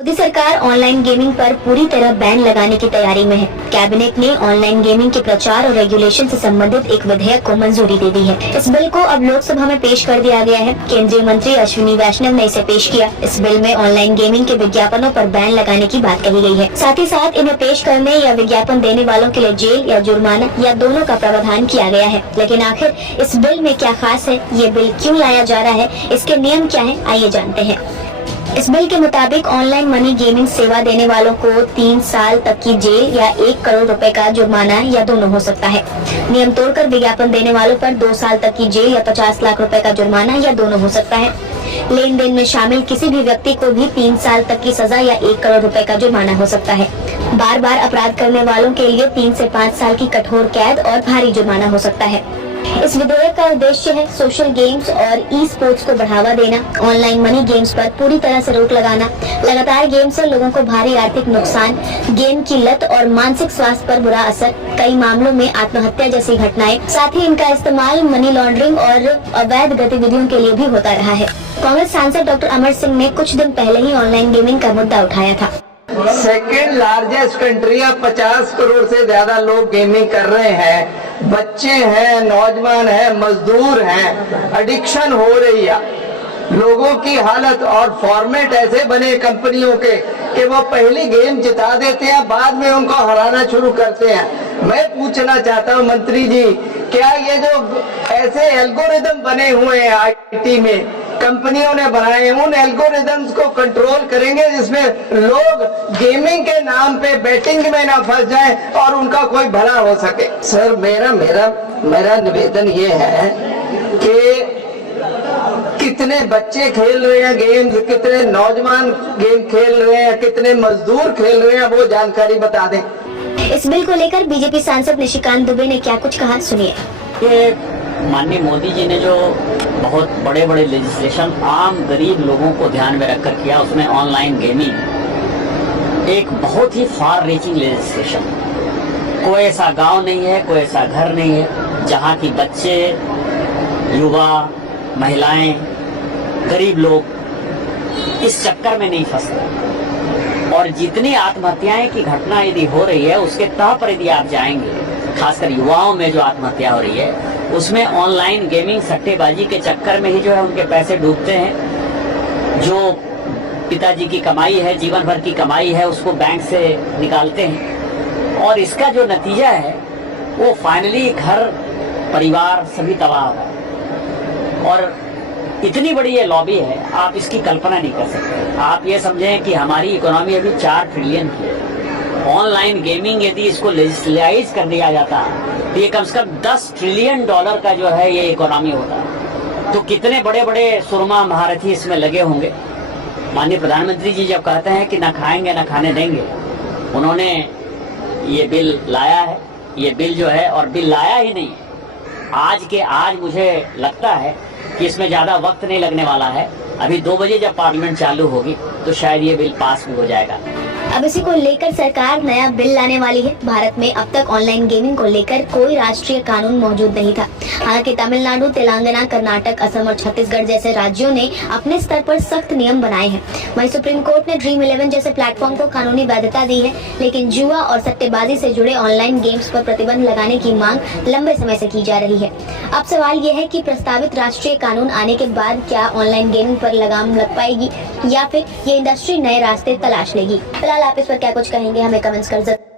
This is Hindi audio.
मोदी सरकार ऑनलाइन गेमिंग पर पूरी तरह बैन लगाने की तैयारी में है। कैबिनेट ने ऑनलाइन गेमिंग के प्रचार और रेगुलेशन से संबंधित एक विधेयक को मंजूरी दे दी है। इस बिल को अब लोकसभा में पेश कर दिया गया है। केंद्रीय मंत्री अश्विनी वैष्णव ने इसे पेश किया। इस बिल में ऑनलाइन गेमिंग के विज्ञापनों पर बैन लगाने की बात कही गई है। साथ ही साथ इन्हें पेश करने या विज्ञापन देने वालों के लिए जेल या जुर्माना या दोनों का प्रावधान किया गया है। लेकिन आखिर इस बिल में क्या खास है, ये बिल क्यों लाया जा रहा है, इसके नियम क्या है, आइए जानते हैं। इस बिल के मुताबिक ऑनलाइन मनी गेमिंग सेवा देने वालों को 3 साल तक की जेल या 1 करोड़ रुपए का जुर्माना या दोनों हो सकता है। नियम तोड़कर विज्ञापन देने वालों पर 2 साल तक की जेल या 50 लाख रुपए का जुर्माना या दोनों हो सकता है। लेन देन में शामिल किसी भी व्यक्ति को भी 3 साल तक की सजा या 1 करोड़ रुपए का जुर्माना हो सकता है। बार बार अपराध करने वालों के लिए 3 से 5 साल की कठोर कैद और भारी जुर्माना हो सकता है। इस विधेयक का उद्देश्य है सोशल गेम्स और ई स्पोर्ट्स को बढ़ावा देना, ऑनलाइन मनी गेम्स पर पूरी तरह से रोक लगाना, लगातार गेम से लोगों को भारी आर्थिक नुकसान, गेम की लत और मानसिक स्वास्थ्य पर बुरा असर, कई मामलों में आत्महत्या जैसी घटनाएं, साथ ही इनका इस्तेमाल मनी लॉन्ड्रिंग और अवैध गतिविधियों के लिए भी होता रहा है। कांग्रेस सांसद डॉक्टर अमर सिंह ने कुछ दिन पहले ही ऑनलाइन गेमिंग का मुद्दा उठाया था। सेकेंड लार्जेस्ट कंट्री है, 50 करोड़ से ज्यादा लोग गेमिंग कर रहे हैं। बच्चे हैं, नौजवान हैं, मजदूर हैं, एडिक्शन हो रही है। लोगों की हालत और फॉर्मेट ऐसे बने कंपनियों के कि वो पहली गेम जिता देते हैं, बाद में उनको हराना शुरू करते हैं। मैं पूछना चाहता हूं मंत्री जी, क्या ये जो ऐसे एल्गोरिदम बने हुए हैं आईटी में, कंपनियों ने बनाए, उन एल्गोरिदम्स को कंट्रोल करेंगे जिसमें लोग गेमिंग के नाम पे बेटिंग में ना फंस जाएं और उनका कोई भला हो सके? सर मेरा निवेदन ये है कि कितने बच्चे खेल रहे हैं गेम्स, कितने नौजवान गेम खेल रहे हैं, कितने मजदूर खेल रहे हैं, वो जानकारी बता दें। इस बिल को लेकर बीजेपी सांसद निशिकांत दुबे ने क्या कुछ कहा, सुनिए। ये माननीय मोदी जी ने जो बहुत बड़े बड़े लेजिस्लेशन आम गरीब लोगों को ध्यान में रखकर किया, उसमें ऑनलाइन गेमिंग एक बहुत ही फार रीचिंग लेजिस्लेशन। कोई ऐसा गांव नहीं है, कोई ऐसा घर नहीं है जहां की बच्चे, युवा, महिलाएं, गरीब लोग इस चक्कर में नहीं फंसते। और जितनी आत्महत्याएं की घटना यदि हो रही है, उसके तह पर यदि आप जाएंगे, खासकर युवाओं में जो आत्महत्या हो रही है, उसमें ऑनलाइन गेमिंग सट्टेबाजी के चक्कर में ही जो है उनके पैसे डूबते हैं। जो पिताजी की कमाई है, जीवन भर की कमाई है, उसको बैंक से निकालते हैं और इसका जो नतीजा है वो फाइनली घर, परिवार सभी तबाह होगा। और इतनी बड़ी ये लॉबी है, आप इसकी कल्पना नहीं कर सकते। आप ये समझें कि हमारी इकोनॉमी अभी 4 ट्रिलियन की है। ऑनलाइन गेमिंग यदि इसको लेजिस्लाइज कर दिया जाता तो ये कम से कम $10 ट्रिलियन का जो है ये इकोनॉमी होता। तो कितने बड़े बड़े सुरमा महारथी इसमें लगे होंगे। माननीय प्रधानमंत्री जी जब कहते हैं कि ना खाएंगे ना खाने देंगे, उन्होंने ये बिल लाया है। ये बिल जो है, और बिल लाया ही नहीं है, आज के आज मुझे लगता है कि इसमें ज्यादा वक्त नहीं लगने वाला है। अभी 2 बजे जब पार्लियामेंट चालू होगी तो शायद ये बिल पास भी हो जाएगा। अब इसी को लेकर सरकार नया बिल लाने वाली है। भारत में अब तक ऑनलाइन गेमिंग को लेकर कोई राष्ट्रीय कानून मौजूद नहीं था। हालांकि तमिलनाडु, तेलंगाना, कर्नाटक, असम और छत्तीसगढ़ जैसे राज्यों ने अपने स्तर पर सख्त नियम बनाए हैं। वहीं सुप्रीम कोर्ट ने ड्रीम 11 जैसे प्लेटफॉर्म को कानूनी वैधता दी है। लेकिन जुआ और सट्टेबाजी से जुड़े ऑनलाइन गेम्स पर प्रतिबंध लगाने की मांग लंबे समय से की जा रही है। अब सवाल ये है कि प्रस्तावित राष्ट्रीय कानून आने के बाद क्या ऑनलाइन गेमिंग पर लगाम लग पाएगी या फिर ये इंडस्ट्री नए रास्ते तलाश लेगी। फिलहाल आप इस पर क्या कुछ कहेंगे, हमें कमेंट्स कर जरूर